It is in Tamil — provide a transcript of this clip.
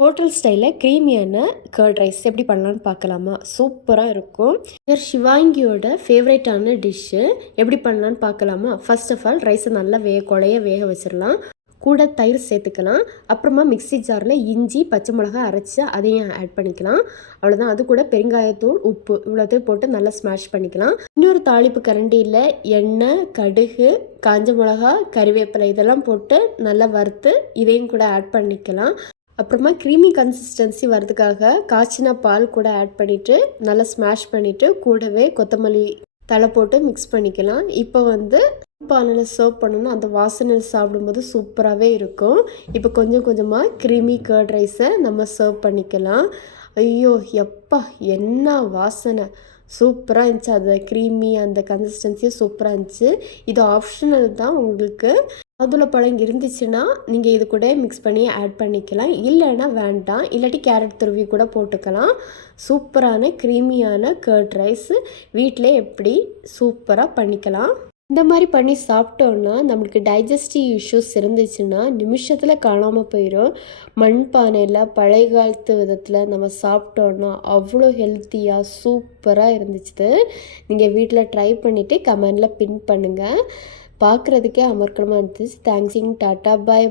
ஹோட்டல் ஸ்டைலில் க்ரீமியான கர்ட் ரைஸ் எப்படி பண்ணலான்னு பார்க்கலாமா? சூப்பராக இருக்கும். ஷிவாங்கியோட ஃபேவரட்டான டிஷ்ஷு எப்படி பண்ணலான்னு பார்க்கலாமா? ஃபர்ஸ்ட் ஆஃப் ஆல் ரைஸை நல்லா குழைய வேக வச்சிடலாம். கூட தயிர் சேர்த்துக்கலாம். அப்புறமா மிக்ஸி ஜாரில் இஞ்சி பச்சை மிளகா அரைச்சி அதையும் ஆட் பண்ணிக்கலாம். அவ்வளோதான். அது கூட பெருங்காயத்தூள் உப்பு இவ்வளோத்தையும் போட்டு நல்லா ஸ்மாஷ் பண்ணிக்கலாம். இன்னொரு தாளிப்பு கரண்டியில் எண்ணெய் கடுகு காஞ்ச மிளகா கறிவேப்பிலை இதெல்லாம் போட்டு நல்லா வறுத்து இதையும் கூட ஆட் பண்ணிக்கலாம். அப்புறமா க்ரீமி கன்சிஸ்டன்சி வரதுக்காக காய்ச்சின பால் கூட ஆட் பண்ணிவிட்டு நல்லா ஸ்மாஷ் பண்ணிவிட்டு கூடவே கொத்தமல்லி தலை போட்டு மிக்ஸ் பண்ணிக்கலாம். இப்போ பாலில் சர்வ் பண்ணணும். அந்த வாசனை சாப்பிடும்போது சூப்பராகவே இருக்கும். இப்போ கொஞ்சம் கொஞ்சமாக க்ரீமி கர்ட் ரைஸை நம்ம சர்வ் பண்ணிக்கலாம். ஐயோ எப்பா என்ன வாசனை! சூப்பராக இருந்துச்சு. அது க்ரீமி அந்த கன்சிஸ்டன்சியும் சூப்பராக இருந்துச்சு. இது ஆப்ஷனல் தான். உங்களுக்கு மாதுளப்பழம் இருந்துச்சுன்னா நீங்கள் இது கூட மிக்ஸ் பண்ணி ஆட் பண்ணிக்கலாம். இல்லைன்னா வேண்டாம். இல்லாட்டி கேரட் துருவி கூட போட்டுக்கலாம். சூப்பரான க்ரீமியான கர்ட் ரைஸ் வீட்டிலே எப்படி சூப்பராக பண்ணிக்கலாம். இந்த மாதிரி பண்ணி சாப்பிட்டோன்னா நம்மளுக்கு டைஜஸ்டிவ் இஷ்யூஸ் இருந்துச்சுன்னா நிமிஷத்தில் காணாமல் போயிடும். மண்பானையில் பழைய காலத்து விதத்தில் நம்ம சாப்பிட்டோன்னா அவ்வளோ ஹெல்த்தியாக சூப்பராக இருந்துச்சு. நீங்கள் வீட்டில் ட்ரை பண்ணிவிட்டு கமெண்டில் பின் பண்ணுங்கள். பார்க்குறதுக்கே அமர்க்கலமாக இருந்துச்சு. தேங்க்ஸிங் டாட்டா பாய்.